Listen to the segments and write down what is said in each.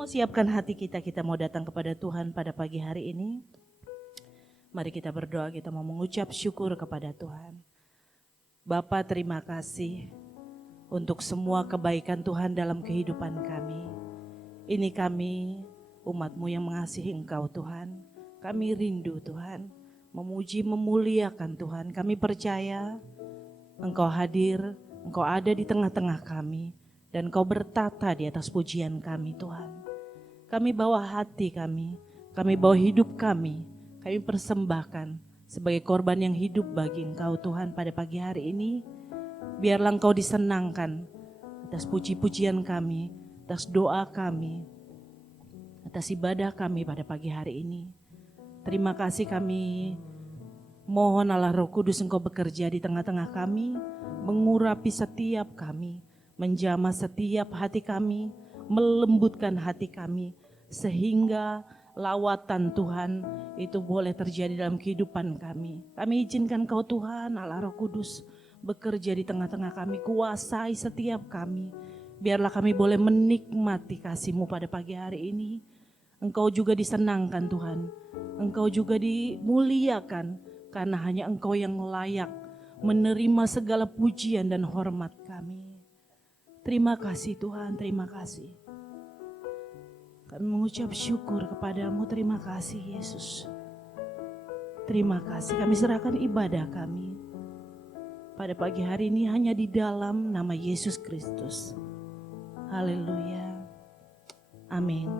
mau siapkan hati kita mau datang kepada Tuhan pada pagi hari ini. Mari kita berdoa, kita mau mengucap syukur kepada Tuhan. Bapa, terima kasih untuk semua kebaikan Tuhan dalam kehidupan kami. Ini kami, umat-Mu yang mengasihi Engkau Tuhan. Kami rindu Tuhan, memuji, memuliakan Tuhan. Kami percaya Engkau hadir, Engkau ada di tengah-tengah kami. Dan Engkau bertata di atas pujian kami Tuhan. Kami bawa hati kami bawa hidup kami persembahkan sebagai korban yang hidup bagi Engkau Tuhan pada pagi hari ini. Biarlah Engkau disenangkan atas puji-pujian kami, atas doa kami, atas ibadah kami pada pagi hari ini. Terima kasih kami mohon Allah Roh Kudus Engkau bekerja di tengah-tengah kami, mengurapi setiap kami, menjamah setiap hati kami, melembutkan hati kami, sehingga lawatan Tuhan itu boleh terjadi dalam kehidupan kami. Kami izinkan Kau Tuhan Allah Roh Kudus bekerja di tengah-tengah kami, kuasai setiap kami. Biarlah kami boleh menikmati kasih-Mu pada pagi hari ini. Engkau juga disenangkan Tuhan, Engkau juga dimuliakan, karena hanya Engkau yang layak menerima segala pujian dan hormat kami. Terima kasih Tuhan, terima kasih. Kami mengucap syukur kepadamu, terima kasih Yesus. Terima kasih, kami serahkan ibadah kami pada pagi hari ini hanya di dalam nama Yesus Kristus. Haleluya, amin.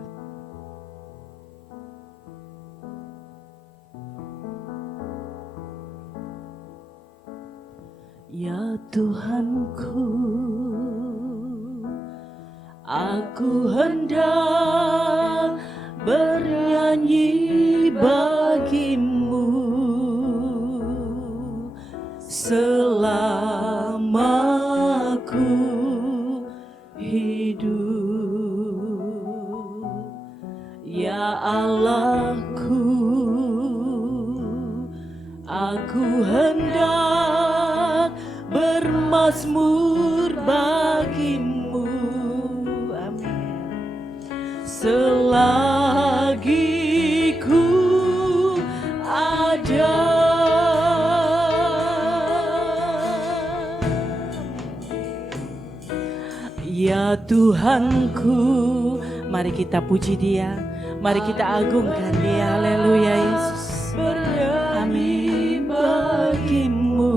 Ya Tuhanku, aku hendak bernyanyi bagi-Mu selama aku hidup. Ya Allahku, aku hendak bermazmur bagi-Mu, amin. Selagi ku ada, ya Tuhanku, mari kita puji Dia, mari kita agungkan Dia. Haleluya Yesus. Bernyanyi bagi-Mu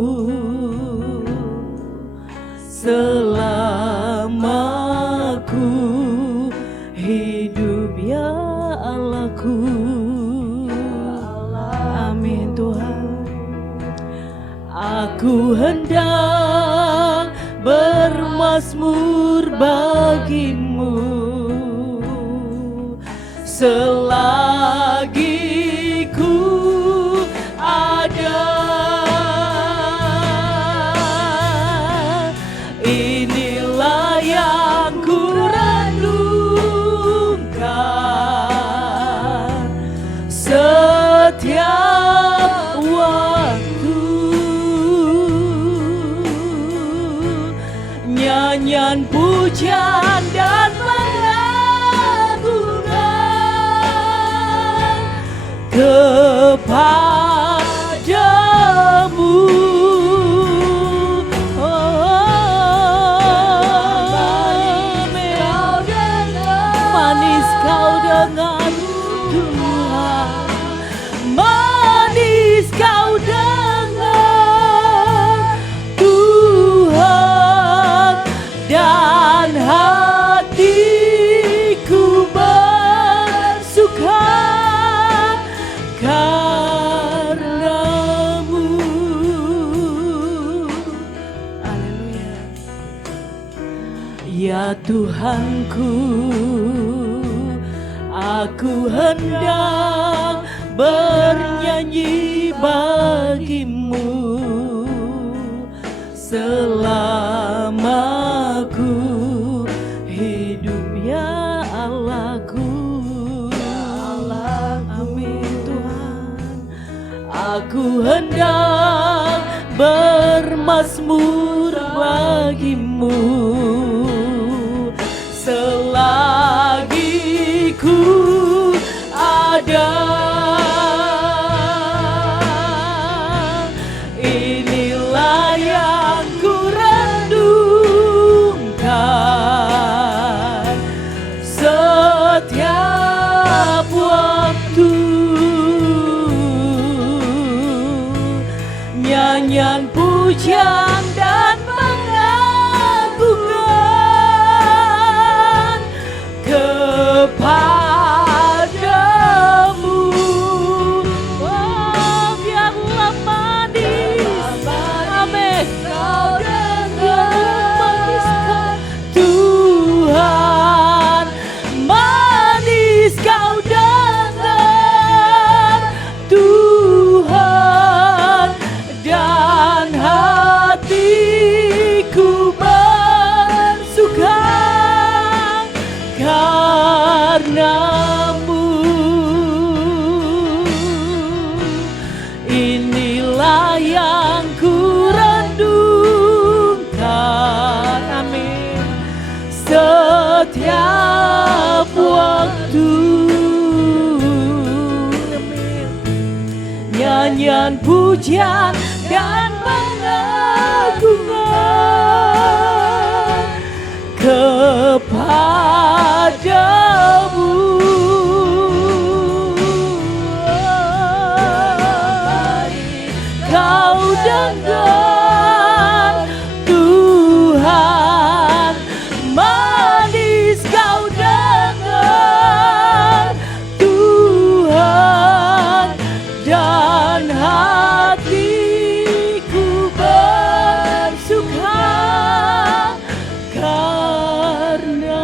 selama ku hidup, ya Allahku. Amin Tuhan. Aku hendak bermazmur bagi-Mu selagi ku ada. Inilah yang ku renungkan setiap waktu, nyanyian pujian dan pengagungan kepadamu. Manis kau dengan Tuhan, manis kau dengan Tuhan, dan hatiku bersuka karena-Mu. Haleluya. Ya Tuhanku, aku hendak bernyanyi bagi-Mu selama ku hidup, ya Allahku. Amin Tuhan. Aku hendak bermazmur bagi-Mu selagi karenamu inilah yang ku renungkan. Amin. Setiap waktu. Amin. Nyanyian pujian dan pengagungan kepadamu. Kau dengar Tuhan, manis kau dengar Tuhan, dan hatiku bersuka karenamu.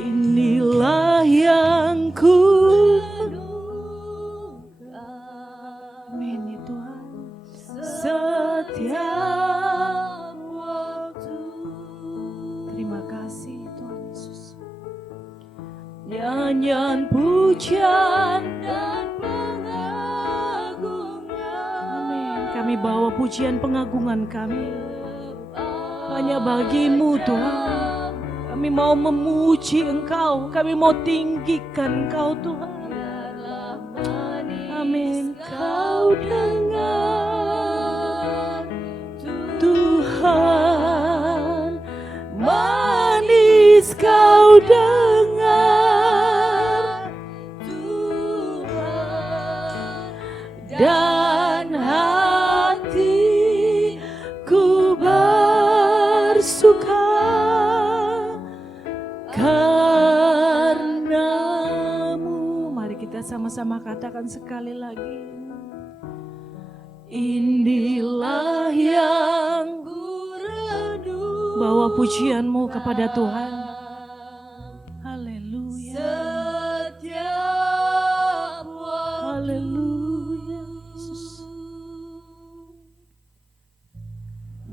Inilah yang ku. Amin ya Tuhan. Setiap waktu. Terima kasih Tuhan Yesus. Nyanyian pujian dan pengagungan. Amin. Kami bawa pujian pengagungan kami hanya bagimu Tuhan. Kami mau memuji Engkau, kami mau tinggikan Engkau Tuhan. Amin. Kau dengar Tuhan, manis kau dengar Tuhan, dan hatiku bersuka karenamu. Mari kita sama-sama katakan sekali lagi. Inilah yang ku renungkan. Bawa pujianmu kepada Tuhan. Haleluya. Setiap waktu. Haleluya Yesus.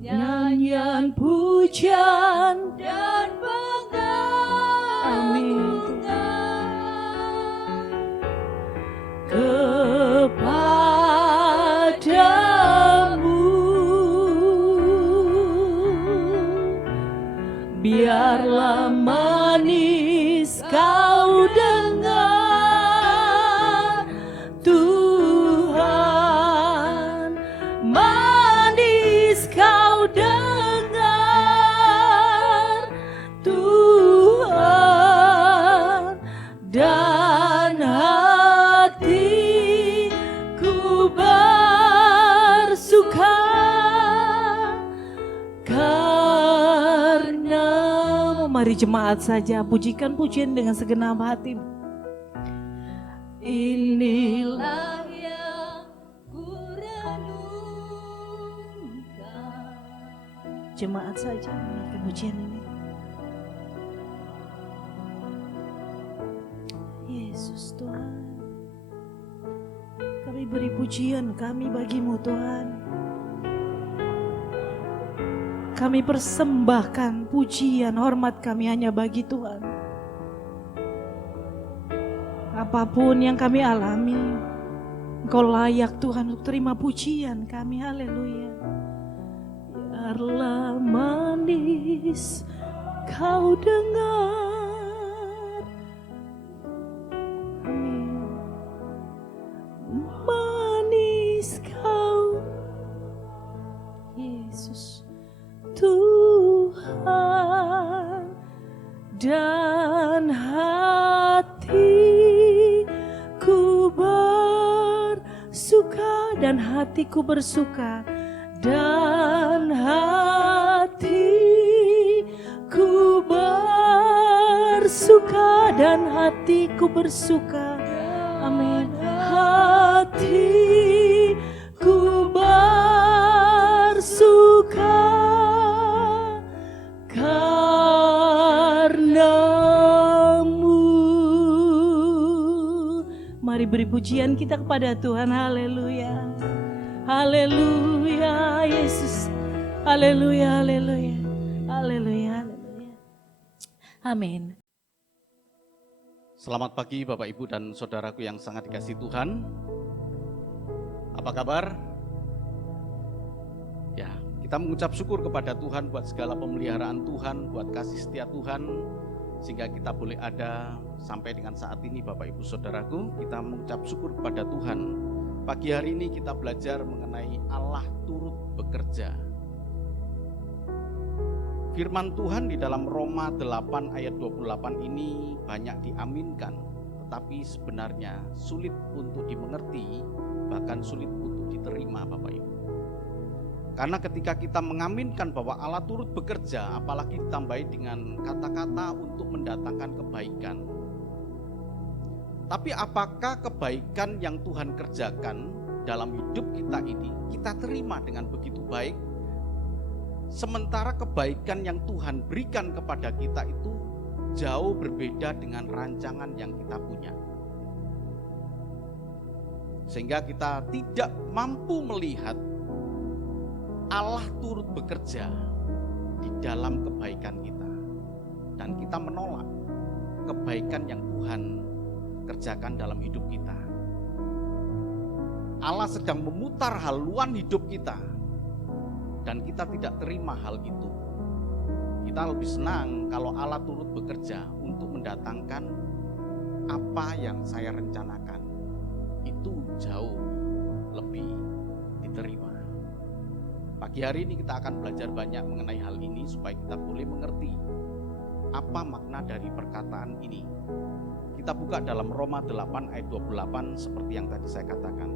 Nyanyian pujian dan pengagungan kepadamu. Biarlah manis kau dengar Tuhan, manis kau dengar Tuhan, dan hatiku bersuka karenamu. Mari jemaat saja pujikan pujian dengan segenap hati. Inilah yang ku renungkan. Jemaat saja menyanyikan pujian ini. Yesus Tuhan, kami beri pujian kami bagimu Tuhan. Kami persembahkan pujian hormat kami hanya bagi Tuhan. Apapun yang kami alami, Engkau layak Tuhan untuk terima pujian kami. Haleluya. Biarlah manis kau dengar. Amin. Manis kau Yesus Tuhan, dan hatiku bersuka, dan hatiku bersuka, dan hatiku bersuka, dan hatiku bersuka. Amin. Hatiku bersuka karenamu. Mari beri pujian kita kepada Tuhan. Haleluya. Haleluya Yesus. Haleluya, haleluya. Haleluya. Amin. Selamat pagi Bapak Ibu dan Saudaraku yang sangat dikasihi Tuhan. Apa kabar? Ya, kita mengucap syukur kepada Tuhan buat segala pemeliharaan Tuhan, buat kasih setia Tuhan, sehingga kita boleh ada sampai dengan saat ini Bapak Ibu Saudaraku. Kita mengucap syukur kepada Tuhan. Pagi hari ini kita belajar mengenai Allah turut bekerja. Firman Tuhan di dalam Roma 8 ayat 28 ini banyak diaminkan, tetapi sebenarnya sulit untuk dimengerti, bahkan sulit untuk diterima Bapak Ibu. Karena ketika kita mengaminkan bahwa Allah turut bekerja, apalagi ditambahi dengan kata-kata untuk mendatangkan kebaikan. Tapi apakah kebaikan yang Tuhan kerjakan dalam hidup kita ini, kita terima dengan begitu baik? Sementara kebaikan yang Tuhan berikan kepada kita itu jauh berbeda dengan rancangan yang kita punya. Sehingga kita tidak mampu melihat Allah turut bekerja di dalam kebaikan kita. Dan kita menolak kebaikan yang Tuhan kerjakan dalam hidup kita. Allah sedang memutar haluan hidup kita, dan kita tidak terima hal itu. Kita lebih senang kalau Allah turut bekerja untuk mendatangkan apa yang saya rencanakan. Itu jauh lebih diterima. Pagi hari ini kita akan belajar banyak mengenai hal ini supaya kita boleh mengerti apa makna dari perkataan ini. Kita buka dalam Roma 8 ayat 28 seperti yang tadi saya katakan.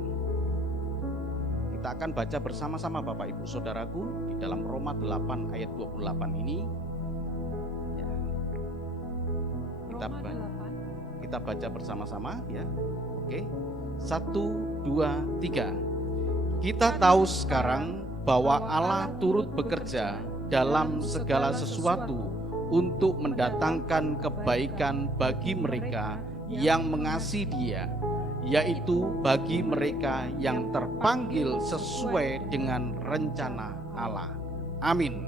Kita akan baca bersama-sama Bapak Ibu Saudaraku di dalam Roma 8 ayat 28 ini. Ya. Kita baca bersama-sama ya. Oke. 1, 2, 3. Kita tahu sekarang bahwa Allah turut bekerja dalam segala sesuatu untuk mendatangkan kebaikan bagi mereka yang mengasihi Dia, yaitu bagi mereka yang terpanggil sesuai dengan rencana Allah. Amin.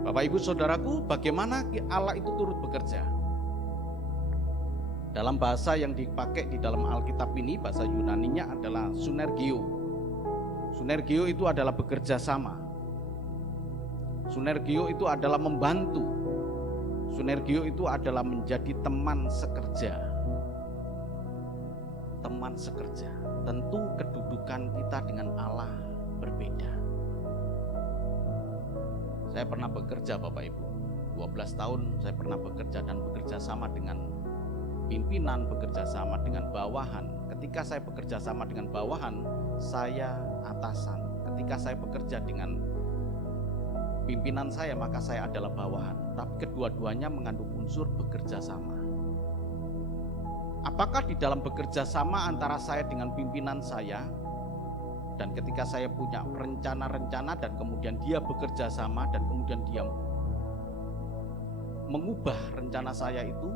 Bapak Ibu Saudaraku, bagaimana Allah itu turut bekerja? Dalam bahasa yang dipakai di dalam Alkitab ini, bahasa Yunaninya adalah sunergio. Sunergio itu adalah bekerja sama. Sunergio itu adalah membantu. Sunergio itu adalah menjadi teman sekerja. Teman sekerja. Tentu kedudukan kita dengan Allah berbeda. Saya pernah bekerja Bapak Ibu. 12 tahun saya pernah bekerja dan bekerja sama dengan pimpinan, bekerja sama dengan bawahan. Ketika saya bekerja sama dengan bawahan, saya atasan. Ketika saya bekerja dengan pimpinan saya, maka saya adalah bawahan. Tapi kedua-duanya mengandung unsur bekerja sama. Apakah di dalam bekerja sama antara saya dengan pimpinan saya, dan ketika saya punya rencana-rencana dan kemudian dia bekerja sama dan kemudian dia mengubah rencana saya itu,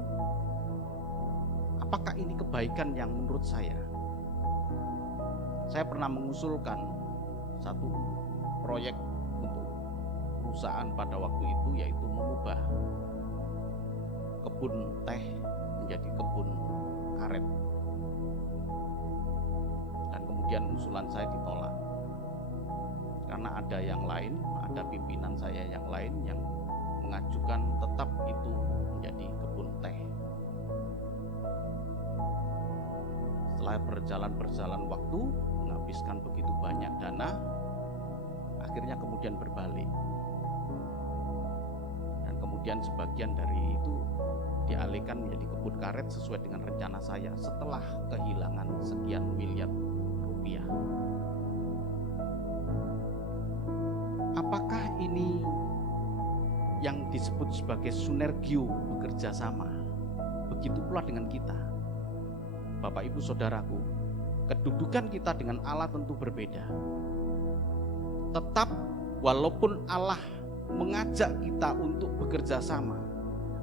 apakah ini kebaikan yang menurut saya? Saya pernah mengusulkan satu proyek untuk perusahaan pada waktu itu, yaitu mengubah kebun teh menjadi kebun karet. Dan kemudian usulan saya ditolak. Karena ada yang lain, ada pimpinan saya yang lain yang mengajukan tetap itu menjadi kebun teh. Setelah berjalan waktu, menghabiskan begitu banyak dana, akhirnya kemudian berbalik. Dan kemudian sebagian dari itu dialihkan menjadi kebun karet sesuai dengan rencana saya setelah kehilangan sekian miliar rupiah. Apakah ini yang disebut sebagai sunergio, bekerja sama? Begitu pula dengan kita. Bapak Ibu Saudaraku, kedudukan kita dengan Allah tentu berbeda. Tetap walaupun Allah mengajak kita untuk bekerja sama,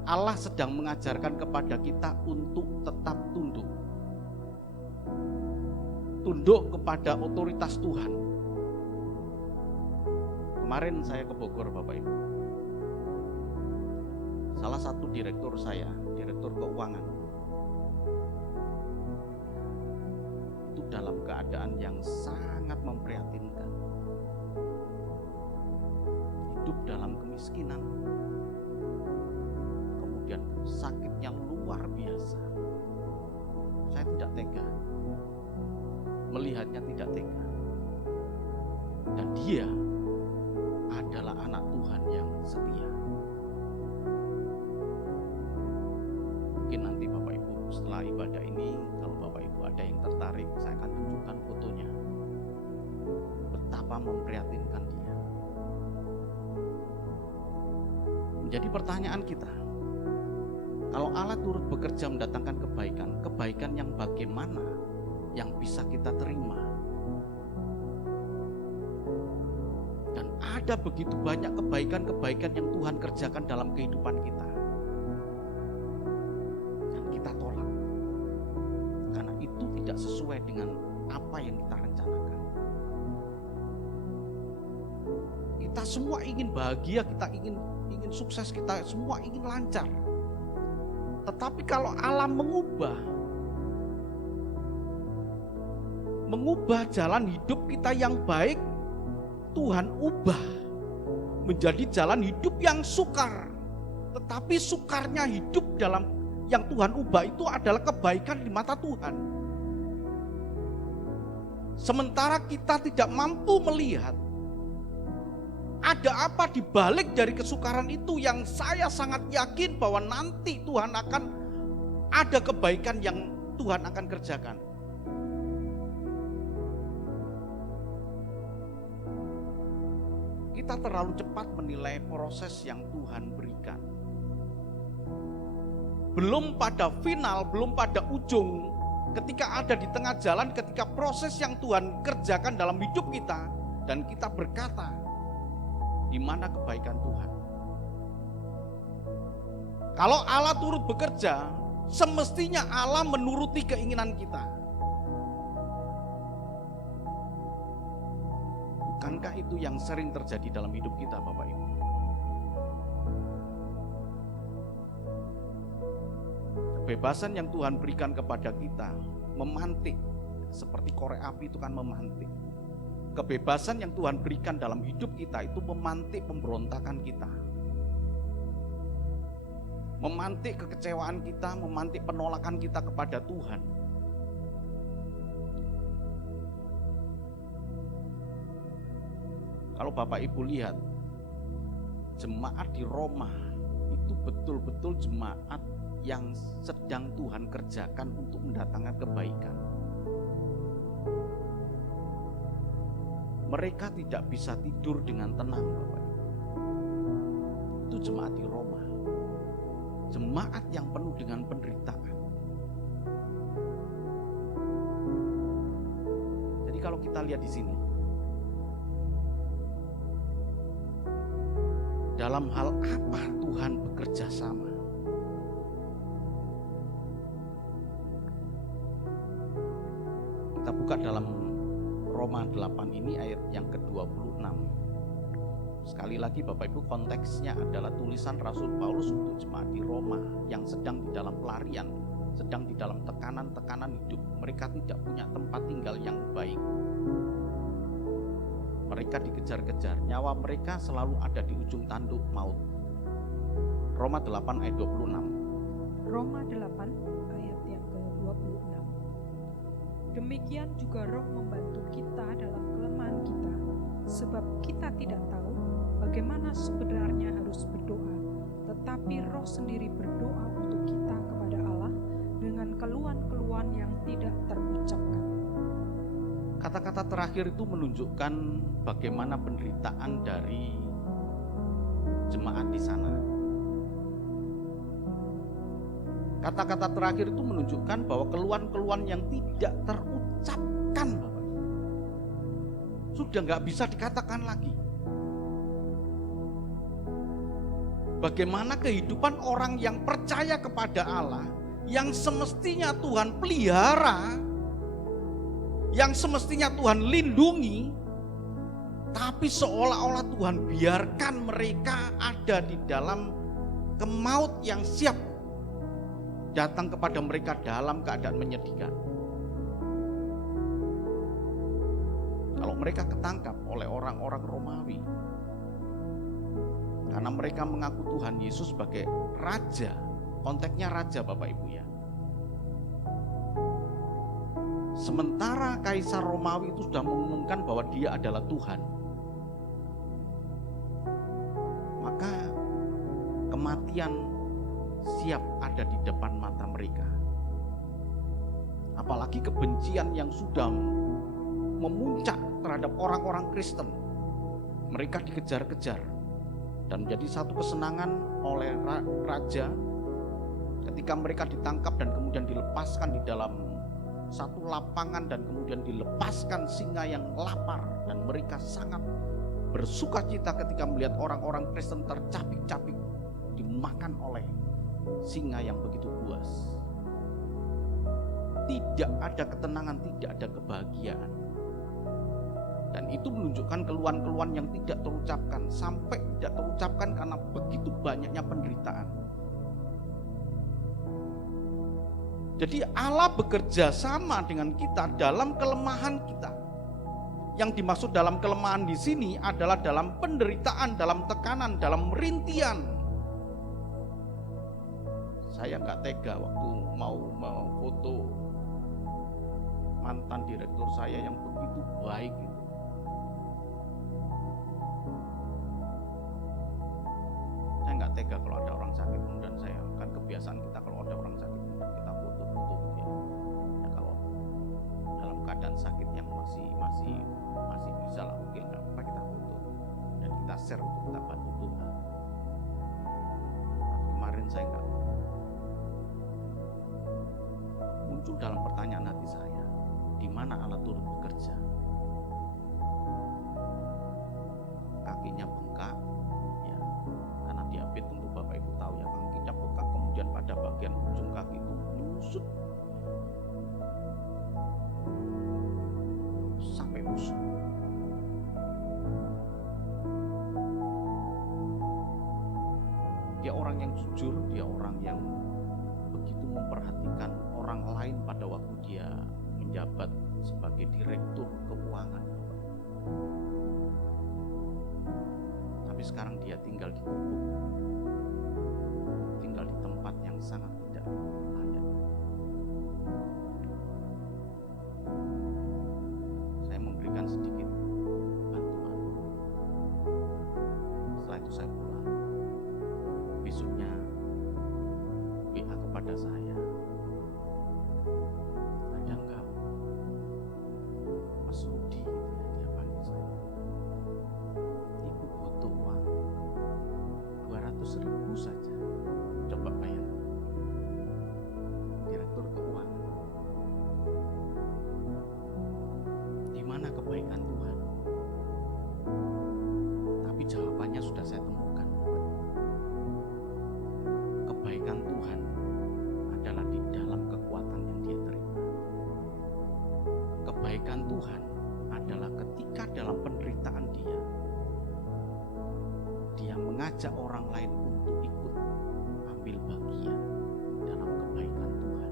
Allah sedang mengajarkan kepada kita untuk tetap tunduk. Tunduk kepada otoritas Tuhan. Kemarin saya ke Bogor Bapak Ibu. salah satu direktur saya, direktur keuangan, itu dalam keadaan yang sangat memprihatinkan. Hidup dalam kemiskinan, kemudian sakitnya luar biasa. Saya tidak tega, melihatnya tidak tega. Dan dia adalah anak Tuhan yang setia. Mungkin nanti Bapak Ibu setelah ibadah ini, kalau Bapak Ibu ada yang tertarik, saya akan tunjukkan fotonya. Betapa memprihatinkan dia. Menjadi pertanyaan kita, kalau Allah turut bekerja mendatangkan kebaikan, kebaikan yang bagaimana yang bisa kita terima? Dan ada begitu banyak kebaikan-kebaikan yang Tuhan kerjakan dalam kehidupan kita. Dan kita tolak. Karena itu tidak sesuai dengan apa yang kita rencanakan. Kita semua ingin bahagia, kita ingin sukses, kita semua ingin lancar. Tetapi kalau Allah mengubah jalan hidup kita yang baik, Tuhan ubah menjadi jalan hidup yang sukar. Tetapi sukarnya hidup dalam yang Tuhan ubah itu adalah kebaikan di mata Tuhan. Sementara kita tidak mampu melihat ada apa di balik dari kesukaran itu, yang saya sangat yakin bahwa nanti Tuhan akan ada kebaikan yang Tuhan akan kerjakan. Kita terlalu cepat menilai proses yang Tuhan berikan. Belum pada final, belum pada ujung, ketika ada di tengah jalan, ketika proses yang Tuhan kerjakan dalam hidup kita, dan kita berkata, di mana kebaikan Tuhan? Kalau Allah turut bekerja, semestinya Allah menuruti keinginan kita. Bukankah itu yang sering terjadi dalam hidup kita, Bapak Ibu? Kebebasan yang Tuhan berikan kepada kita memantik, seperti korek api itu kan memantik. Kebebasan yang Tuhan berikan dalam hidup kita itu memantik pemberontakan kita, memantik kekecewaan kita, memantik penolakan kita kepada Tuhan. Kalau Bapak Ibu lihat, jemaat di Roma itu betul-betul jemaat yang sedang Tuhan kerjakan untuk mendatangkan kebaikan. Mereka tidak bisa tidur dengan tenang, Bapak Ibu. Itu jemaat di Roma. Jemaat yang penuh dengan penderitaan. Jadi kalau kita lihat di sini, dalam hal apa Tuhan bekerja sama? Kita buka dalam Roma 8 ini ayat yang ke-26. Sekali lagi Bapak Ibu, konteksnya adalah tulisan Rasul Paulus untuk jemaat di Roma yang sedang di dalam pelarian, sedang di dalam tekanan-tekanan hidup. Mereka tidak punya tempat tinggal yang baik. Mereka dikejar-kejar, nyawa mereka selalu ada di ujung tanduk maut. Roma 8 ayat 26. Roma 8 ayat yang ke-26. Demikian juga Roh membantu kita dalam kelemahan kita, sebab kita tidak tahu bagaimana sebenarnya harus berdoa, tetapi Roh sendiri berdoa untuk kita kepada Allah dengan keluhan-keluhan yang tidak terucapkan. Kata-kata terakhir itu menunjukkan bagaimana penderitaan dari jemaat di sana. Kata-kata terakhir itu menunjukkan bahwa keluhan-keluhan yang tidak terucapkan, Bapak, sudah nggak bisa dikatakan lagi. Bagaimana kehidupan orang yang percaya kepada Allah, yang semestinya Tuhan pelihara, yang semestinya Tuhan lindungi, tapi seolah-olah Tuhan biarkan mereka ada di dalam kemaut yang siap datang kepada mereka dalam keadaan menyedihkan. Kalau mereka ketangkap oleh orang-orang Romawi, karena mereka mengaku Tuhan Yesus sebagai Raja, konteksnya Raja Bapak Ibu ya. Sementara Kaisar Romawi itu sudah mengumumkan bahwa dia adalah Tuhan, maka kematian siap ada di depan mata mereka. Apalagi kebencian yang sudah memuncak terhadap orang-orang Kristen. Mereka dikejar-kejar dan menjadi satu kesenangan oleh raja ketika mereka ditangkap dan kemudian dilepaskan di dalam satu lapangan dan kemudian dilepaskan singa yang lapar, dan mereka sangat bersukacita ketika melihat orang-orang Kristen tercapik-capik dimakan oleh singa yang begitu buas. Tidak ada ketenangan, tidak ada kebahagiaan. Dan itu menunjukkan keluhan-keluhan yang tidak terucapkan, sampai tidak terucapkan karena begitu banyaknya penderitaan. Jadi Allah bekerja sama dengan kita dalam kelemahan kita. Yang dimaksud dalam kelemahan di sini adalah dalam penderitaan, dalam tekanan, dalam rintihan. Saya nggak tega waktu mau foto mantan direktur saya yang begitu baik itu. Saya nggak tega kalau ada orang sakit kemudian saya, kan kebiasaan kita kalau ada orang sakit kita foto-foto gitu ya. Ya kalau dalam keadaan sakit yang masih bisa lah, oke, nggak apa kita foto dan kita share untuk kita bantu Tuhan. Tapi kemarin saya nggak, muncul dalam pertanyaan hati saya, di mana Allah turut bekerja? Kakinya bengkak, ya, karena diabetes untuk Bapak Ibu tahu ya, kakinya bengkak, kemudian pada bagian ujung kaki itu menyusut sampai busuk. Dia orang yang jujur, dia orang yang begitu memperhatikan orang lain pada waktu dia menjabat sebagai direktur keuangan. Tapi sekarang dia tinggal di gubuk, tinggal di tempat yang sangat tidak layak. Saya memberikan sedikit bantuan. Setelah itu saya pulang. Besoknya WA kepada saya, ada enggak Mas Rudi gitu ya, dia panggil saya, ibu butuh uang 200.000 saja. Coba bayangkan, direktur keuangan. Di mana kebaikan Tuhan? Tapi jawabannya sudah saya temukan. Kebaikan Tuhan adalah di dalam kekuatan yang dia terima. Kebaikan Tuhan adalah ketika dalam penderitaan dia mengajak orang lain untuk ikut ambil bagian dalam kebaikan Tuhan.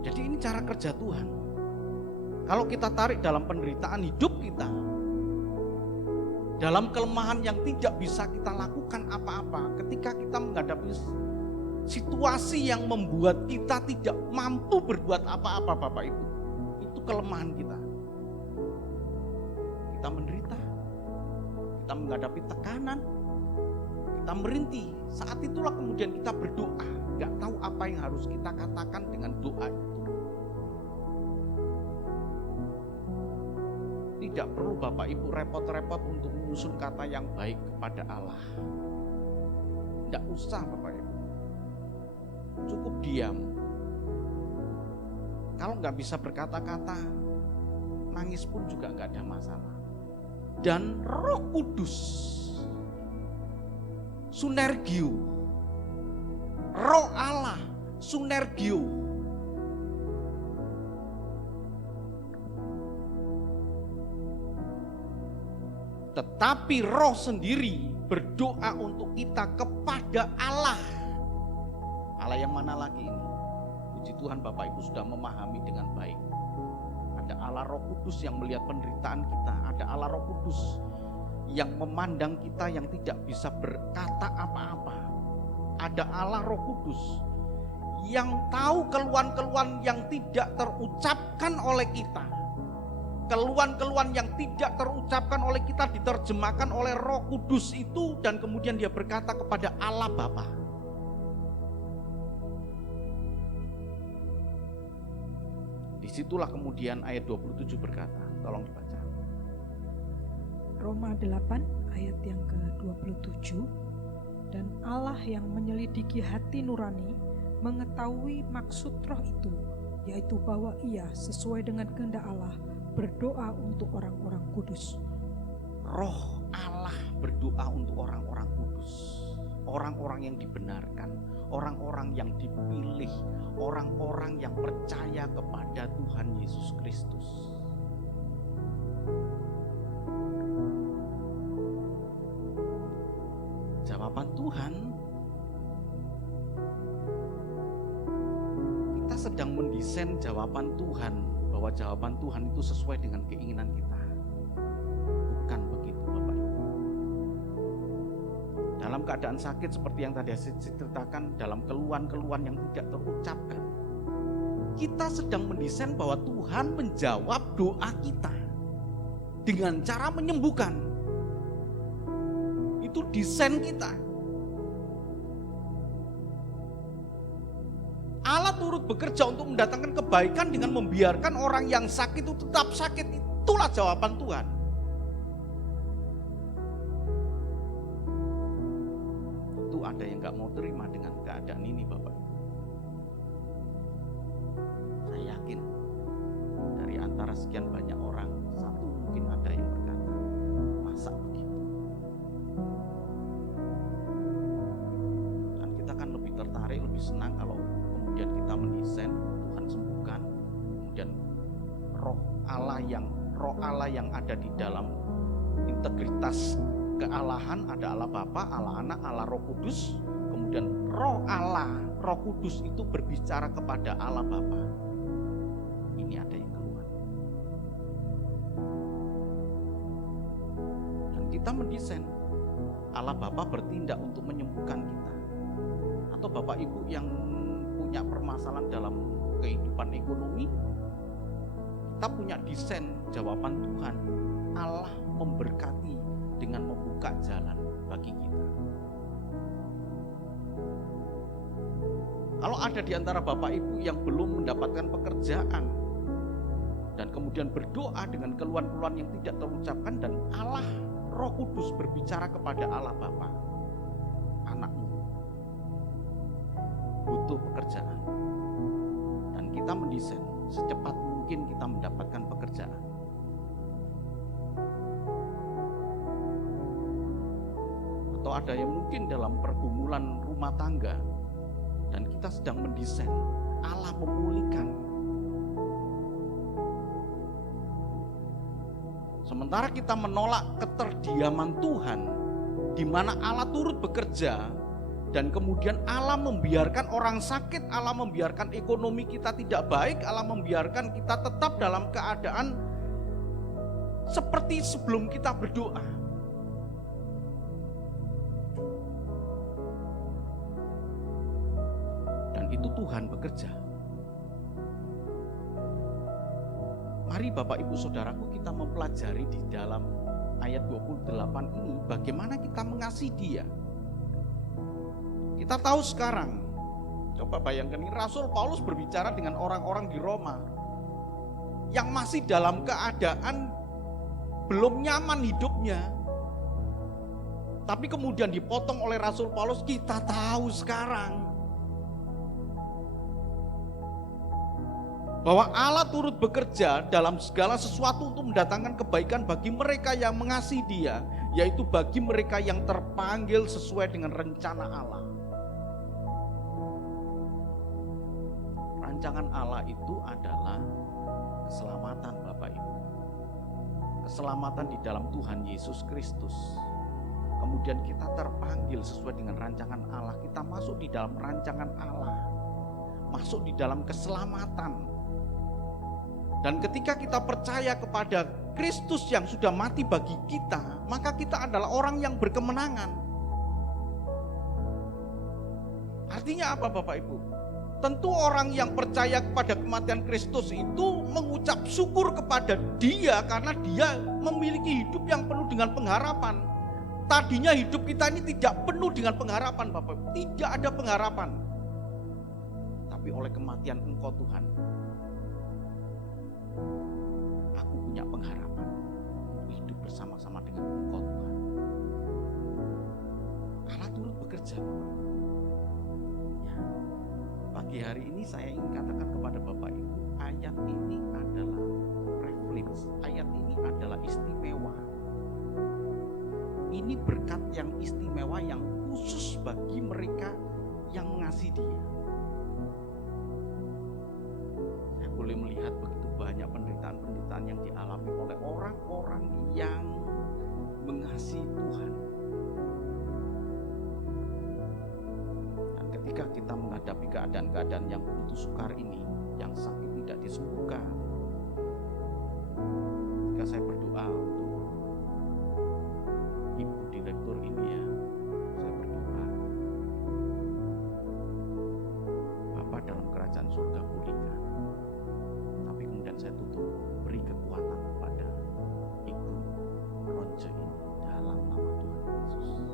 Jadi ini cara kerja Tuhan. Kalau kita tarik dalam penderitaan hidup kita, dalam kelemahan yang tidak bisa kita lakukan apa-apa, ketika kita menghadapi situasi yang membuat kita tidak mampu berbuat apa-apa Bapak Ibu, itu kelemahan kita. Kita menderita, kita menghadapi tekanan, kita merintih. Saat itulah kemudian kita berdoa, gak tahu apa yang harus kita katakan dengan doa itu. Tidak perlu Bapak Ibu repot-repot untuk menyusun kata yang baik kepada Allah. Tidak usah Bapak Ibu. Cukup diam. Kalau nggak bisa berkata-kata, nangis pun juga nggak ada masalah. Dan Roh Kudus, sunergio, Roh Allah, sunergio, Tetapi Roh sendiri berdoa untuk kita kepada Allah. Allah yang mana lagi ini? Puji Tuhan, Bapak Ibu sudah memahami dengan baik. Ada Allah Roh Kudus yang melihat penderitaan kita. Ada Allah Roh Kudus yang memandang kita yang tidak bisa berkata apa-apa. Ada Allah Roh Kudus yang tahu keluhan-keluhan yang tidak terucapkan oleh kita. Keluhan-keluhan yang tidak terucapkan oleh kita diterjemahkan oleh Roh Kudus itu, dan kemudian dia berkata kepada Allah Bapa. Disitulah kemudian ayat 27 berkata, tolong dibaca. Roma 8 ayat yang ke-27. Dan Allah yang menyelidiki hati nurani mengetahui maksud roh itu, yaitu bahwa ia sesuai dengan kehendak Allah berdoa untuk orang-orang kudus. Roh Allah berdoa untuk orang-orang kudus, orang-orang yang dibenarkan, orang-orang yang dipilih, orang-orang yang percaya kepada Tuhan Yesus Kristus. Jawaban Tuhan, kita sedang mendesain jawaban Tuhan, bahwa jawaban Tuhan itu sesuai dengan keinginan kita. Bukan begitu, Bapak Ibu. Dalam keadaan sakit seperti yang tadi saya ceritakan, dalam keluhan-keluhan yang tidak terucapkan, kita sedang mendesain bahwa Tuhan menjawab doa kita dengan cara menyembuhkan. Itu desain kita. Allah turut bekerja untuk mendatangkan kebaikan dengan membiarkan orang yang sakit itu tetap sakit. Itulah jawaban Tuhan. Itu ada yang gak mau terima dengan keadaan ini, Bapak. Saya yakin dari antara sekian banyak orang, satu mungkin ada yang berkata, masa begitu? Dan kita kan lebih tertarik, lebih senang kalau kemudian kita mendesain Tuhan sembuhkan, kemudian roh Allah yang ada di dalam integritas kealahan, ada Allah Bapa, Allah Anak, Allah Roh Kudus, kemudian roh Allah, Roh Kudus itu berbicara kepada Allah Bapa. Ini ada yang keluar. Dan kita mendesain Allah Bapa bertindak untuk menyembuhkan kita. Atau Bapak Ibu yang punya permasalahan dalam kehidupan ekonomi, kita punya desain jawaban Tuhan. Allah memberkati dengan membuka jalan bagi kita. Kalau ada di antara Bapak Ibu yang belum mendapatkan pekerjaan dan kemudian berdoa dengan keluhan-keluhan yang tidak terucapkan, dan Allah Roh Kudus berbicara kepada Allah Bapa, anakmu butuh pekerjaan, dan kita mendesain secepat mungkin kita mendapatkan pekerjaan. Atau ada yang mungkin dalam pergumulan rumah tangga, dan kita sedang mendesain Allah memulihkan. Sementara kita menolak keterdiaman Tuhan, di mana Allah turut bekerja, dan kemudian Allah membiarkan orang sakit, Allah membiarkan ekonomi kita tidak baik, Allah membiarkan kita tetap dalam keadaan seperti sebelum kita berdoa. Dan itu Tuhan bekerja. Mari Bapak Ibu Saudaraku, kita mempelajari di dalam ayat 28 ini bagaimana kita mengasihi Dia. Kita tahu sekarang, coba bayangkan ini, Rasul Paulus berbicara dengan orang-orang di Roma yang masih dalam keadaan belum nyaman hidupnya. Tapi kemudian dipotong oleh Rasul Paulus, kita tahu sekarang bahwa Allah turut bekerja dalam segala sesuatu untuk mendatangkan kebaikan bagi mereka yang mengasihi Dia, yaitu bagi mereka yang terpanggil sesuai dengan rencana Allah. Rancangan Allah itu adalah keselamatan, Bapak Ibu. keselamatan di dalam Tuhan Yesus Kristus, kemudian kita terpanggil sesuai dengan rancangan Allah, kita masuk di dalam rancangan Allah, masuk di dalam keselamatan. Dan ketika kita percaya kepada Kristus yang sudah mati bagi kita, maka kita adalah orang yang berkemenangan. Artinya apa Bapak Ibu? Tentu orang yang percaya kepada kematian Kristus itu mengucap syukur kepada Dia karena Dia memiliki hidup yang penuh dengan pengharapan. Tadinya hidup kita ini tidak penuh dengan pengharapan Bapak Ibu, tidak ada pengharapan. Tapi oleh kematian Engkau Tuhan, aku punya pengharapan hidup bersama-sama dengan Engkau Tuhan. Allah turut bekerja. Ya. Pagi hari ini saya ingin katakan kepada Bapak Ibu, ayat ini adalah privilege, ayat ini adalah istimewa. Ini berkat yang istimewa yang khusus bagi mereka yang mengasihi Dia. Saya boleh melihat begitu banyak penderitaan-penderitaan yang dialami oleh orang-orang yang mengasihi Tuhan. Dan ketika kita menghadapi keadaan-keadaan yang begitu sukar ini, yang sakit tidak disembuhkan, ketika saya berdoa untuk Ibu Direktur ini ya, saya berdoa, Bapa dalam kerajaan surga pulihkan. Tapi kemudian saya tutup, beri kekuatan kepada Ibu Ronce ini dalam nama Tuhan Yesus.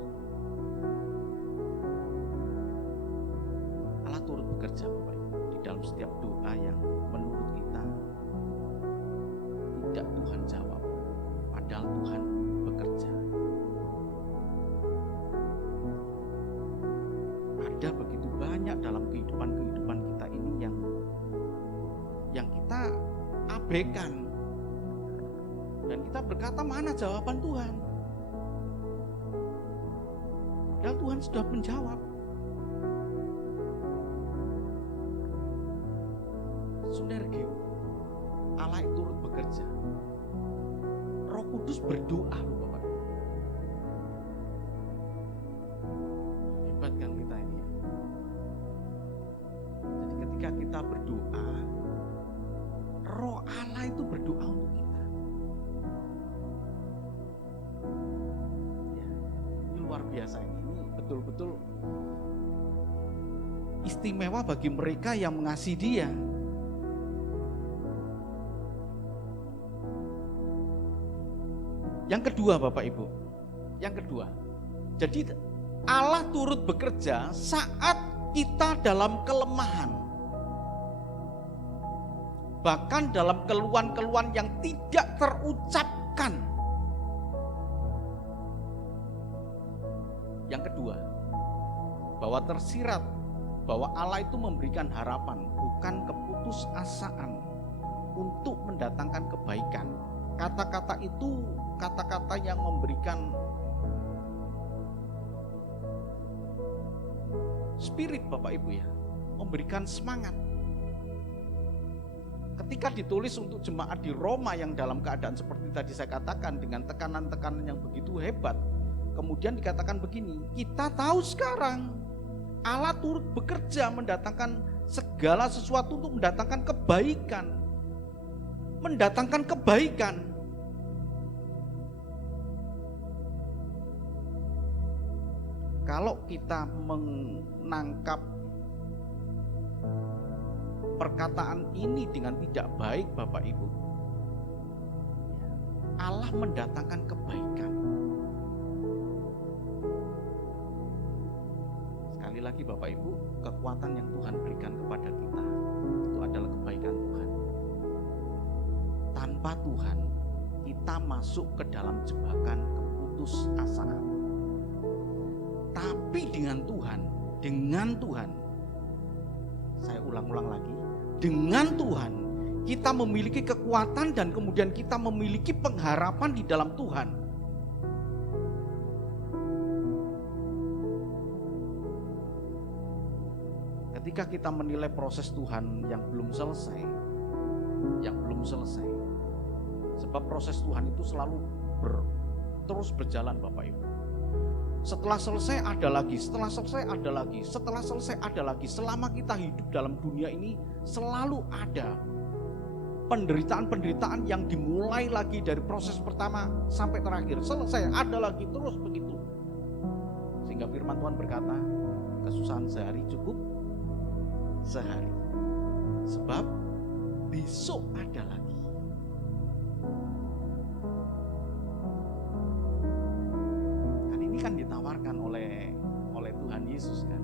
Allah turut bekerja Bapak Ibu di dalam setiap doa yang menurut kita tidak Tuhan jawab, padahal Tuhan bekerja. Ada begitu banyak dalam kehidupan kita ini yang kita abaikan, dan kita berkata mana jawaban Tuhan, padahal Tuhan sudah menjawab. Sunergeo, Allah itu turut bekerja. Roh Kudus berdoa loh Bapak. Hebat kan kita ini ya. Jadi ketika kita berdoa, Roh Allah itu berdoa untuk kita. Ya, ini luar biasa ini betul-betul istimewa bagi mereka yang mengasihi Dia. Yang kedua Bapak Ibu, yang kedua, jadi Allah turut bekerja saat kita dalam kelemahan. Bahkan dalam keluhan-keluhan yang tidak terucapkan. Yang kedua, bahwa tersirat bahwa Allah itu memberikan harapan, bukan keputusasaan untuk mendatangkan kebaikan. Kata-kata itu kata-kata yang memberikan spirit Bapak Ibu ya, memberikan semangat. Ketika ditulis untuk jemaat di Roma yang dalam keadaan seperti tadi saya katakan dengan tekanan-tekanan yang begitu hebat, kemudian dikatakan begini, kita tahu sekarang Allah turut bekerja mendatangkan segala sesuatu untuk mendatangkan kebaikan. Mendatangkan kebaikan. Kalau kita menangkap perkataan ini dengan tidak baik Bapak Ibu, Allah mendatangkan kebaikan. Sekali lagi Bapak Ibu, kekuatan yang Tuhan berikan kepada kita itu adalah kebaikan Tuhan. Tanpa Tuhan, kita masuk ke dalam jebakan keputusasaan. Tapi dengan Tuhan, saya ulang-ulang lagi, dengan Tuhan kita memiliki kekuatan dan kemudian kita memiliki pengharapan di dalam Tuhan. Ketika kita menilai proses Tuhan yang belum selesai, Sebab proses Tuhan itu selalu terus berjalan Bapak Ibu. Setelah selesai ada lagi, setelah selesai ada lagi, setelah selesai ada lagi. Selama kita hidup dalam dunia ini selalu ada penderitaan-penderitaan yang dimulai lagi dari proses pertama sampai terakhir. Selesai ada lagi, terus begitu. Sehingga firman Tuhan berkata, kesusahan sehari cukup sehari. Sebab besok ada lagi. Kan ditawarkan oleh Tuhan Yesus kan.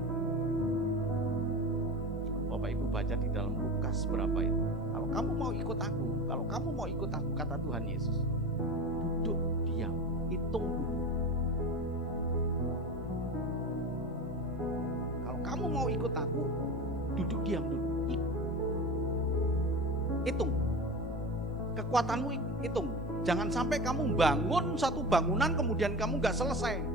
Bapak Ibu baca di dalam Lukas berapa itu. Kalau kamu mau ikut aku, kata Tuhan Yesus, duduk diam, hitung dulu. Kalau kamu mau ikut aku, duduk diam dulu. Hitung. Kekuatanmu hitung. Jangan sampai kamu bangun satu bangunan kemudian kamu gak selesai.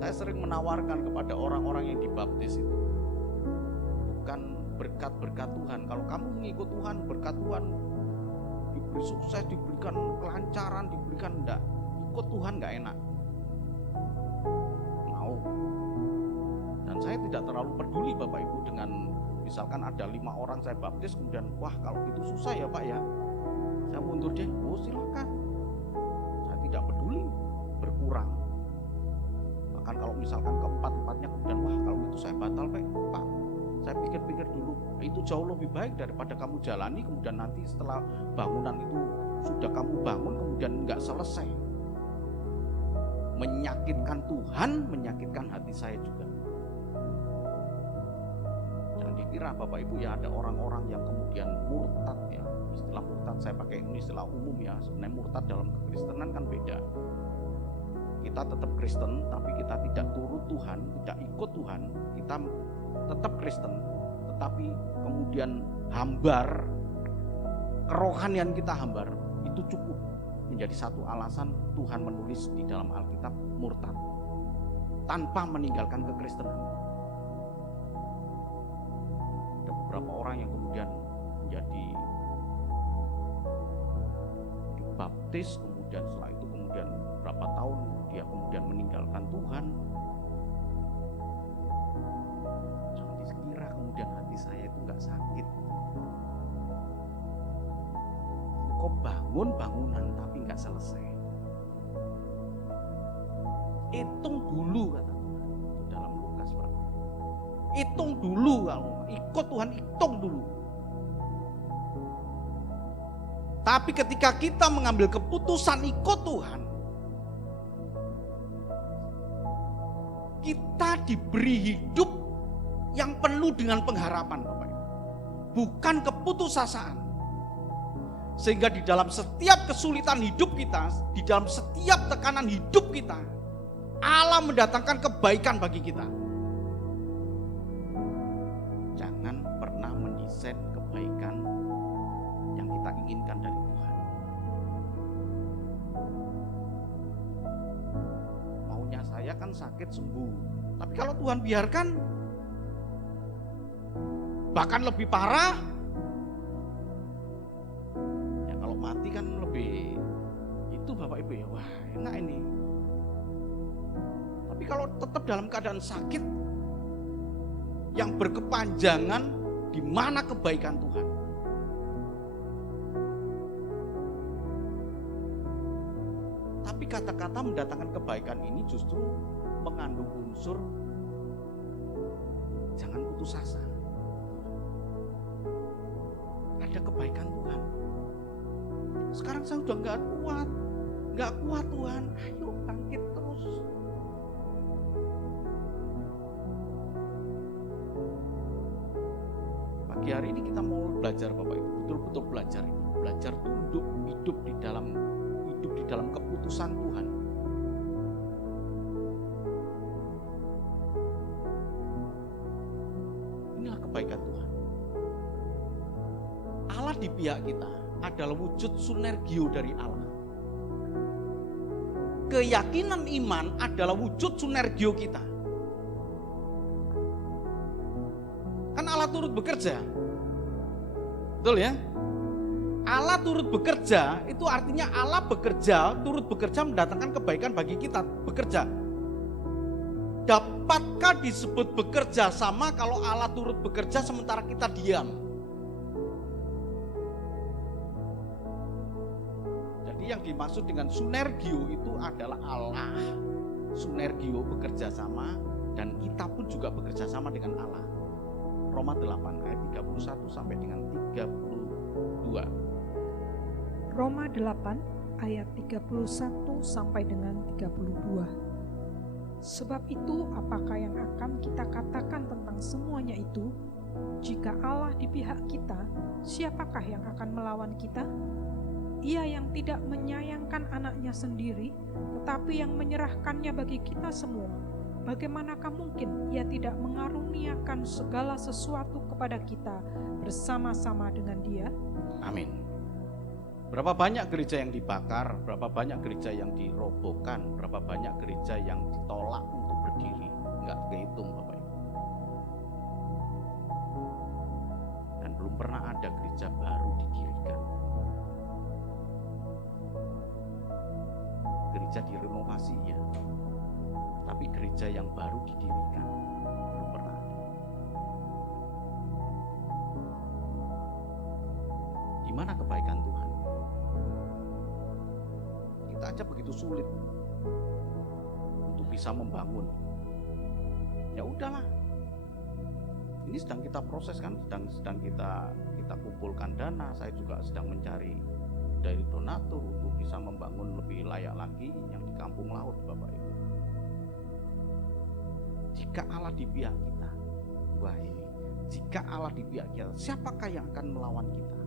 Saya sering menawarkan kepada orang-orang yang dibaptis itu, bukan berkat-berkat Tuhan. Kalau kamu mengikut Tuhan, berkat Tuhan, diberi sukses, diberikan kelancaran, diberikan enggak. Ikut Tuhan enggak enak. Mau. Dan saya tidak terlalu peduli Bapak Ibu dengan misalkan ada 5 orang saya baptis, kemudian wah kalau gitu susah ya Pak ya, saya mundur deh. Oh silakan. Saya tidak peduli berkurang. Bahkan kalau misalkan keempat-empatnya kemudian wah kalau itu saya batal Pak, saya pikir-pikir dulu. Nah, itu jauh lebih baik daripada kamu jalani kemudian nanti setelah bangunan itu sudah kamu bangun kemudian nggak selesai. Menyakitkan Tuhan, menyakitkan hati saya juga. Jangan dikira Bapak Ibu ya ada orang-orang yang kemudian murtad ya. Istilah murtad saya pakai ini istilah umum ya. Sebenarnya murtad dalam kekristenan kan beda. Kita tetap Kristen, tapi kita tidak turut Tuhan, tidak ikut Tuhan. Kita tetap Kristen, tetapi kemudian hambar, kerohanian kita hambar. Itu cukup menjadi satu alasan Tuhan menulis di dalam Alkitab murtad, tanpa meninggalkan kekristenan. Ada beberapa orang yang kemudian menjadi dibaptis, kemudian setelah itu kemudian berapa tahun dia kemudian meninggalkan Tuhan. Jangan dikira kemudian hati saya itu gak sakit. Kok bangun bangunan tapi gak selesai. Hitung dulu kata Tuhan itu dalam Lukas berapa. Hitung dulu, kalau ikut Tuhan hitung dulu. Tapi ketika kita mengambil keputusan ikut Tuhan, kita diberi hidup yang penuh dengan pengharapan Bapak Ibu. Bukan keputusasaan. Sehingga di dalam setiap kesulitan hidup kita, di dalam setiap tekanan hidup kita, Allah mendatangkan kebaikan bagi kita. Jangan pernah mendesain kebaikan yang kita inginkan dari Tuhan. Maunya saya kan sakit sembuh. Tapi kalau Tuhan biarkan bahkan lebih parah, ya kalau mati kan lebih itu Bapak Ibu ya, wah enak ini. Tapi kalau tetap dalam keadaan sakit yang berkepanjangan, di mana kebaikan Tuhan? Tapi kata-kata mendatangkan kebaikan ini justru mengandung unsur jangan putus asa. Ada kebaikan Tuhan. Sekarang saya udah gak kuat Tuhan. Ayo bangkit terus. Pagi hari ini kita mau belajar Bapak Ibu, betul-betul belajar ini. Belajar tunduk hidup di dalam keputusan Tuhan. Inilah kebaikan Tuhan. Allah di pihak kita adalah wujud sinergio dari Allah. Keyakinan iman adalah wujud sinergio kita. Kan Allah Allah turut bekerja. Betul ya? Allah turut bekerja, itu artinya Allah bekerja, turut bekerja mendatangkan kebaikan bagi kita, bekerja. Dapatkah disebut bekerja sama kalau Allah turut bekerja sementara kita diam? Jadi yang dimaksud dengan sunergio itu adalah Allah. Sunergio bekerja sama dan kita pun juga bekerja sama dengan Allah. Roma 8 ayat 31 sampai dengan 32. Roma 8 ayat 31 sampai dengan 32. Sebab itu apakah yang akan kita katakan tentang semuanya itu? Jika Allah di pihak kita, siapakah yang akan melawan kita? Ia yang tidak menyayangkan anaknya sendiri, tetapi yang menyerahkannya bagi kita semua. Bagaimanakah mungkin ia tidak mengaruniakan segala sesuatu kepada kita bersama-sama dengan Dia? Amin. Berapa banyak gereja yang dibakar, berapa banyak gereja yang dirobohkan, berapa banyak gereja yang ditolak untuk berdiri, enggak kehitung Bapak Ibu. Dan belum pernah ada gereja baru didirikan. Gereja direnovasi ya, tapi gereja yang baru didirikan belum pernah ada. Di mana kebaikan Tuhan? Kita aja begitu sulit untuk bisa membangun. Ya udahlah. Ini sedang kita proses kan, sedang kita kumpulkan dana. Saya juga sedang mencari dari donatur untuk bisa membangun lebih layak lagi yang di Kampung Laut, Bapak Ibu. Jika Allah di pihak kita, wah ini, jika Allah di pihak kita, siapakah yang akan melawan kita?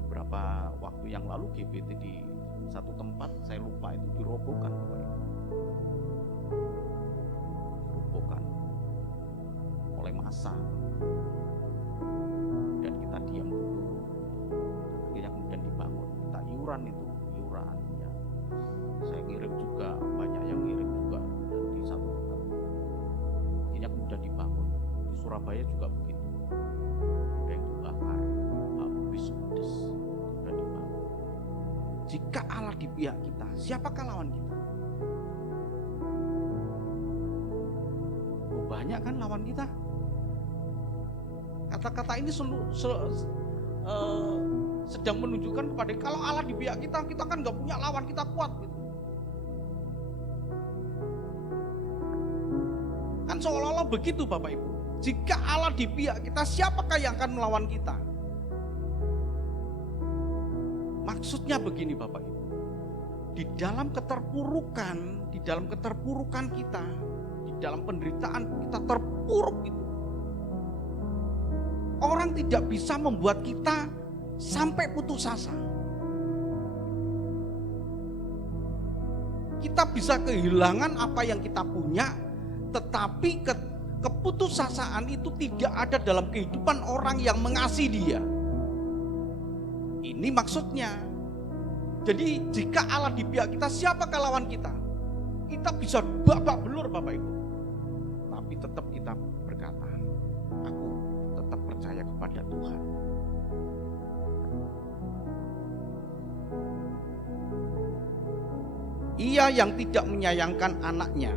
Beberapa waktu yang lalu GBT di satu tempat, saya lupa itu dirobohkan, Bapak Ibu. Dirobohkan oleh massa. Dan kita diam dulu. Dan akhirnya kemudian dibangun. Kita iuran ya. Saya ngirim juga, banyak yang ngirim juga dan di satu tempat. Akhirnya kemudian dibangun. Di Surabaya juga begitu. Ada yang dibakar, habis pedes. Jika Allah di pihak kita, siapakah lawan kita? Oh, banyak kan lawan kita. Kata-kata ini sedang menunjukkan kepada kalau Allah di pihak kita, kita kan nggak punya lawan, kita kuat gitu. Kan seolah-olah begitu Bapak Ibu. Jika Allah di pihak kita, siapakah yang akan melawan kita? Maksudnya begini Bapak Ibu, di dalam keterpurukan kita, di dalam penderitaan kita terpuruk itu, orang tidak bisa membuat kita sampai putus asa. Kita bisa kehilangan apa yang kita punya, tetapi keputusasaan itu tidak ada dalam kehidupan orang yang mengasihi Dia. Ini maksudnya. Jadi jika Allah di pihak kita, siapakah lawan kita? Kita bisa babak belur Bapak Ibu. Tapi tetap kita berkata, aku tetap percaya kepada Tuhan. Ia yang tidak menyayangkan anaknya,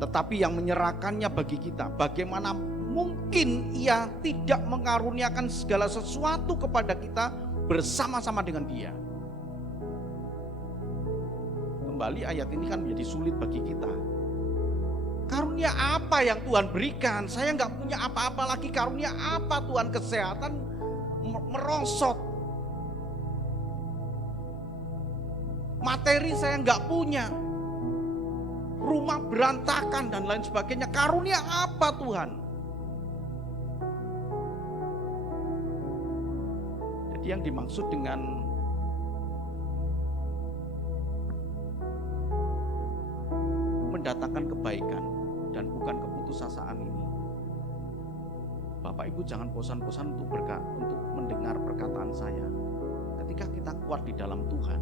tetapi yang menyerahkannya bagi kita. Bagaimana mungkin ia tidak mengaruniakan segala sesuatu kepada kita bersama-sama dengan Dia? Kembali ayat ini kan menjadi sulit bagi kita. Karunia apa yang Tuhan berikan? Saya nggak punya apa-apa lagi. Karunia apa Tuhan? Kesehatan merosot. Materi saya nggak punya. Rumah berantakan dan lain sebagainya. Karunia apa Tuhan? Jadi yang dimaksud dengan mendatangkan kebaikan dan bukan keputusasaan ini, Bapak Ibu jangan bosan-bosan untuk mendengar perkataan saya. Ketika kita kuat di dalam Tuhan,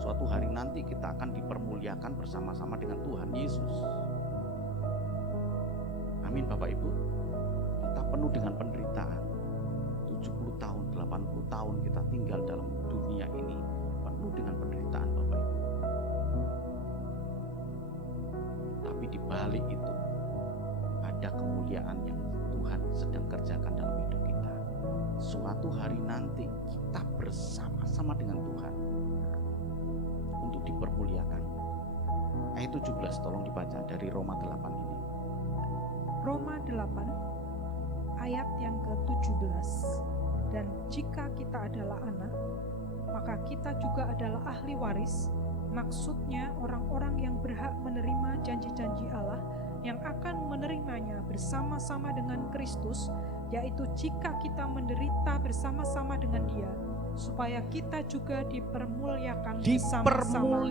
suatu hari nanti kita akan dipermuliakan bersama-sama dengan Tuhan Yesus. Amin Bapak Ibu. Kita penuh dengan penderitaan. 70 tahun, 80 tahun kita tinggal dalam dunia ini penuh dengan penderitaan Bapak Ibu. Tapi di balik itu ada kemuliaan yang Tuhan sedang kerjakan dalam hidup kita. Suatu hari nanti kita bersama-sama dengan Tuhan untuk dipermuliakan. Ayat 17 tolong dibaca dari Roma 8 ini. Roma 8 ayat yang ke-17. Dan jika kita adalah anak, maka kita juga adalah ahli waris, maksudnya orang-orang yang berhak menerima janji-janji Allah yang akan menerimanya bersama-sama dengan Kristus, yaitu jika kita menderita bersama-sama dengan Dia, supaya kita juga dipermuliakan bersama-sama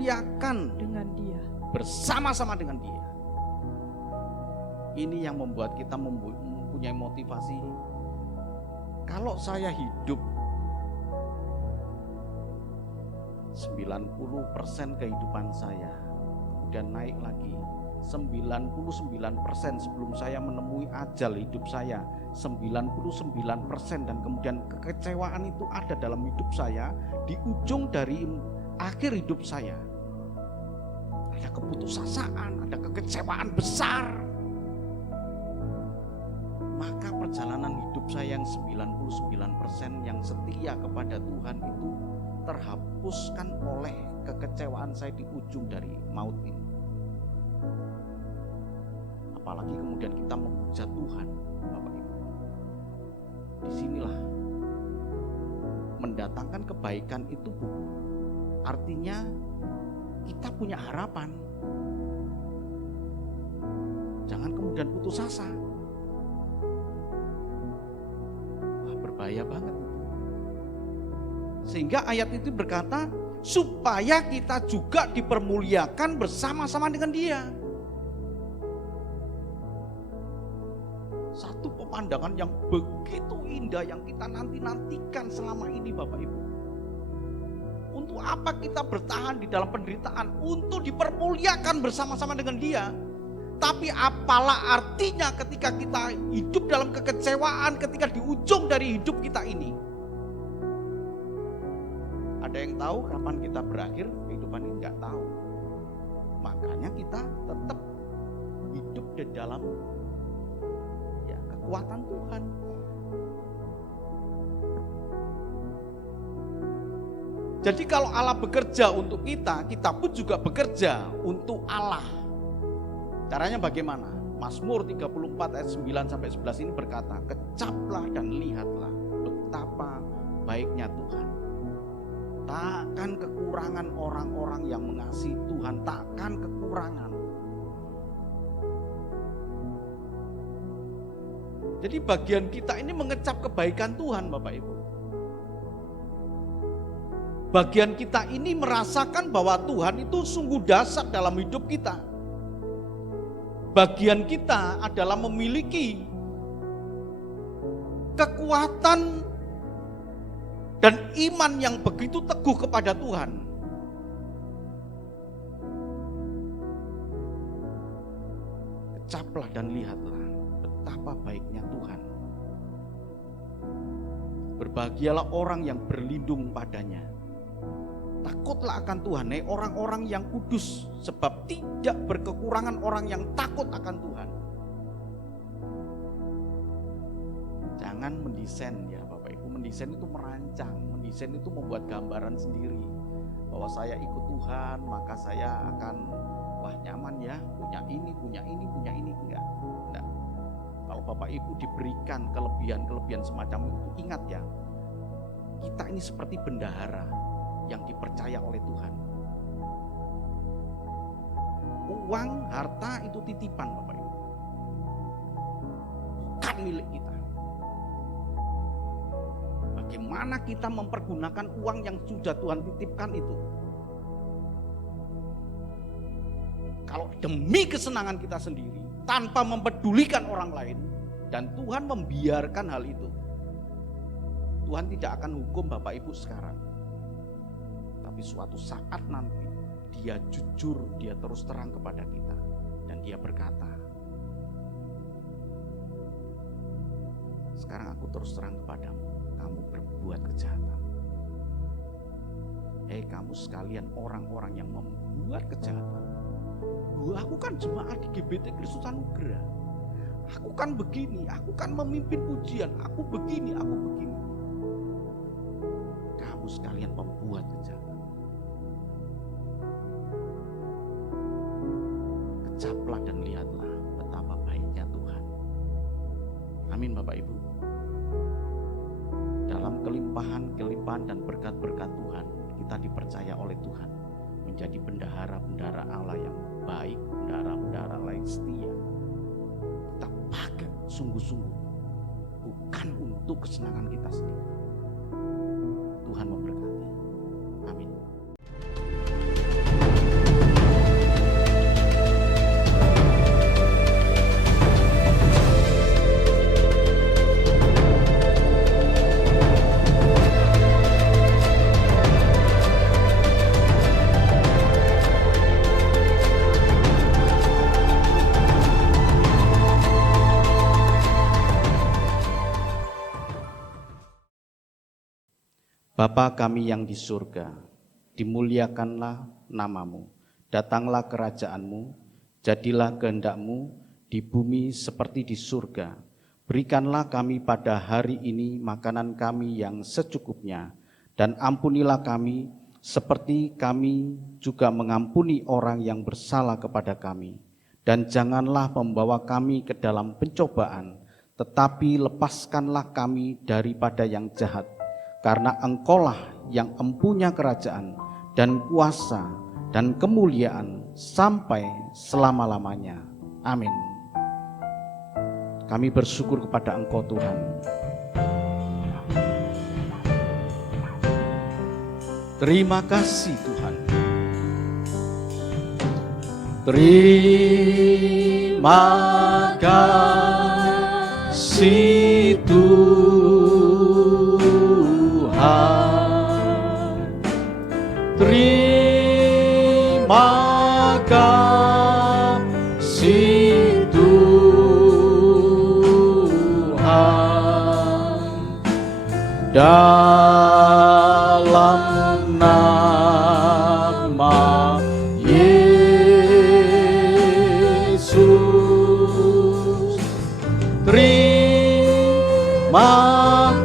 dengan Dia. Bersama-sama dengan Dia. Ini yang membuat kita mempunyai motivasi. Kalau saya hidup 90% kehidupan saya, kemudian naik lagi 99% sebelum saya menemui ajal hidup saya, 99%, dan kemudian kekecewaan itu ada dalam hidup saya di ujung dari akhir hidup saya. Ada keputusasaan, ada kekecewaan besar. Maka perjalanan hidup saya yang 99% yang setia kepada Tuhan itu terhapuskan oleh kekecewaan saya di ujung dari maut ini. Apalagi kemudian kita memuja Tuhan, Bapak Ibu. Disinilah mendatangkan kebaikan itu, Bu. Artinya kita punya harapan. Jangan kemudian putus asa. Bahaya banget. Sehingga ayat itu berkata supaya kita juga dipermuliakan bersama-sama dengan Dia. Satu pemandangan yang begitu indah yang kita nanti-nantikan selama ini Bapak Ibu. Untuk apa kita bertahan di dalam penderitaan? Untuk dipermuliakan bersama-sama dengan Dia. Tapi apalah artinya ketika kita hidup dalam kekecewaan, ketika di ujung dari hidup kita ini? Ada yang tahu kapan kita berakhir kehidupan ini? Enggak tahu. Makanya kita tetap hidup di dalam kekuatan Tuhan. Jadi kalau Allah bekerja untuk kita, kita pun juga bekerja untuk Allah. Caranya bagaimana? Mazmur 34 ayat 9 sampai 11 ini berkata, kecaplah dan lihatlah betapa baiknya Tuhan. Takkan kekurangan orang-orang yang mengasihi Tuhan, takkan kekurangan. Jadi bagian kita ini mengecap kebaikan Tuhan Bapak Ibu. Bagian kita ini merasakan bahwa Tuhan itu sungguh dahsyat dalam hidup kita. Bagian kita adalah memiliki kekuatan dan iman yang begitu teguh kepada Tuhan. Kecaplah dan lihatlah betapa baiknya Tuhan. Berbahagialah orang yang berlindung padanya. Takutlah akan Tuhan, orang-orang yang kudus, sebab tidak berkekurangan orang yang takut akan Tuhan. Jangan mendesain ya Bapak Ibu, mendesain itu merancang, mendesain itu membuat gambaran sendiri. Bahwa saya ikut Tuhan, maka saya akan, wah nyaman ya, punya ini, enggak. Kalau Bapak Ibu diberikan kelebihan-kelebihan semacam itu, ingat ya, kita ini seperti bendahara yang dipercaya oleh Tuhan. Uang, harta itu titipan Bapak Ibu, bukan milik kita. Bagaimana kita mempergunakan uang yang sudah Tuhan titipkan itu? Kalau demi kesenangan kita sendiri, tanpa mempedulikan orang lain, dan Tuhan membiarkan hal itu, Tuhan tidak akan hukum Bapak Ibu sekarang. Tapi suatu saat nanti Dia jujur, Dia terus terang kepada kita, dan Dia berkata, Sekarang aku terus terang kepadamu, kamu berbuat kejahatan. Hei kamu sekalian orang-orang yang membuat kejahatan. Aku kan jemaat di GBT Kristus Anugerah. Aku kan begini, aku kan memimpin pujian, aku begini, aku begini. Kamu sekalian pembuat kejahatan. Kecaplah dan lihatlah betapa baiknya Tuhan. Amin Bapak Ibu. Dalam kelimpahan dan berkat-berkat Tuhan, kita dipercaya oleh Tuhan menjadi bendahara-bendahara Allah yang baik, bendahara-bendahara lain setia. Kita pakai sungguh-sungguh, bukan untuk kesenangan kita sendiri. Tuhan memberkati. Amin. Bapa kami yang di surga, dimuliakanlah namamu, datanglah kerajaanmu, jadilah kehendak-mu di bumi seperti di surga. Berikanlah kami pada hari ini makanan kami yang secukupnya, dan ampunilah kami seperti kami juga mengampuni orang yang bersalah kepada kami. Dan janganlah membawa kami ke dalam pencobaan, tetapi lepaskanlah kami daripada yang jahat. Karena Engkaulah yang empunya kerajaan dan kuasa dan kemuliaan sampai selama-lamanya. Amin. Kami bersyukur kepada Engkau Tuhan. Terima kasih Tuhan. Terima kasih Tuhan. Terima kasih Tuhan. Dalam nama Yesus, terima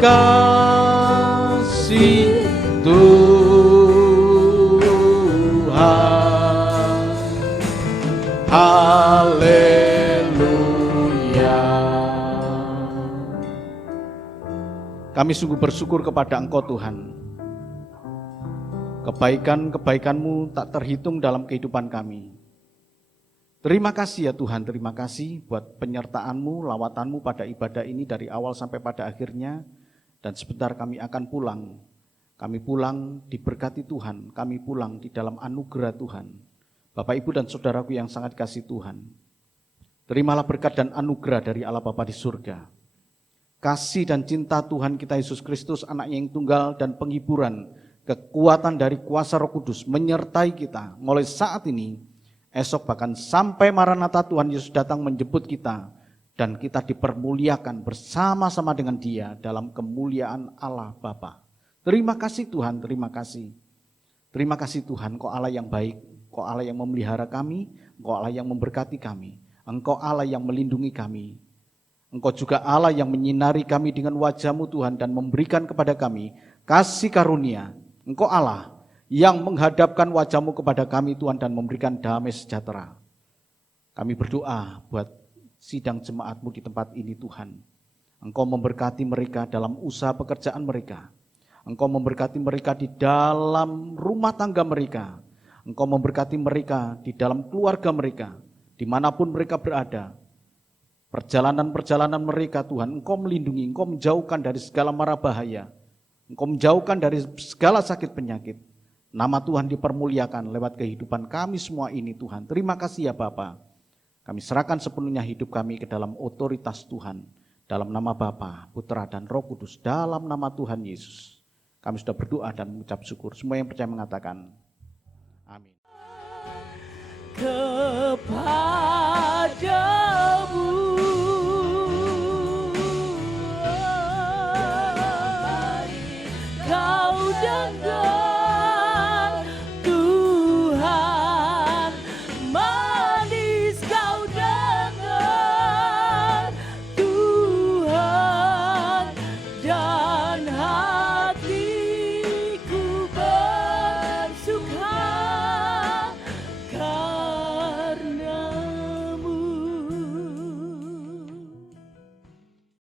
kasih Tuhan. Haleluya. Kami sungguh bersyukur kepada Engkau Tuhan. Kebaikan-kebaikan-Mu tak terhitung dalam kehidupan kami. Terima kasih ya Tuhan, terima kasih buat penyertaan-Mu, lawatan-Mu pada ibadah ini dari awal sampai pada akhirnya. Dan sebentar kami akan pulang. Kami pulang diberkati Tuhan, kami pulang di dalam anugerah Tuhan. Bapak, Ibu, dan saudaraku yang sangat kasih Tuhan, terimalah berkat dan anugerah dari Allah Bapa di surga. Kasih dan cinta Tuhan kita Yesus Kristus, Anaknya yang tunggal, dan penghiburan, kekuatan dari kuasa Roh Kudus menyertai kita mulai saat ini, esok bahkan sampai Maranatha Tuhan Yesus datang menjemput kita, dan kita dipermuliakan bersama-sama dengan Dia dalam kemuliaan Allah Bapa. Terima kasih Tuhan, terima kasih. Terima kasih Tuhan, Engkau Allah yang baik. Engkau Allah yang memelihara kami, Engkau Allah yang memberkati kami, Engkau Allah yang melindungi kami. Engkau juga Allah yang menyinari kami dengan wajah-Mu Tuhan dan memberikan kepada kami kasih karunia. Engkau Allah yang menghadapkan wajah-Mu kepada kami Tuhan dan memberikan damai sejahtera. Kami berdoa buat sidang jemaat-Mu di tempat ini Tuhan. Engkau memberkati mereka dalam usaha pekerjaan mereka. Engkau memberkati mereka di dalam rumah tangga mereka. Engkau memberkati mereka di dalam keluarga mereka, dimanapun mereka berada. Perjalanan-perjalanan mereka Tuhan, Engkau melindungi, Engkau menjauhkan dari segala mara bahaya. Engkau menjauhkan dari segala sakit penyakit. Nama Tuhan dipermuliakan lewat kehidupan kami semua ini Tuhan. Terima kasih ya Bapa. Kami serahkan sepenuhnya hidup kami ke dalam otoritas Tuhan. Dalam nama Bapa, Putra, dan Roh Kudus. Dalam nama Tuhan Yesus. Kami sudah berdoa dan mengucap syukur. Semua yang percaya mengatakan amin. Kepadamu jaga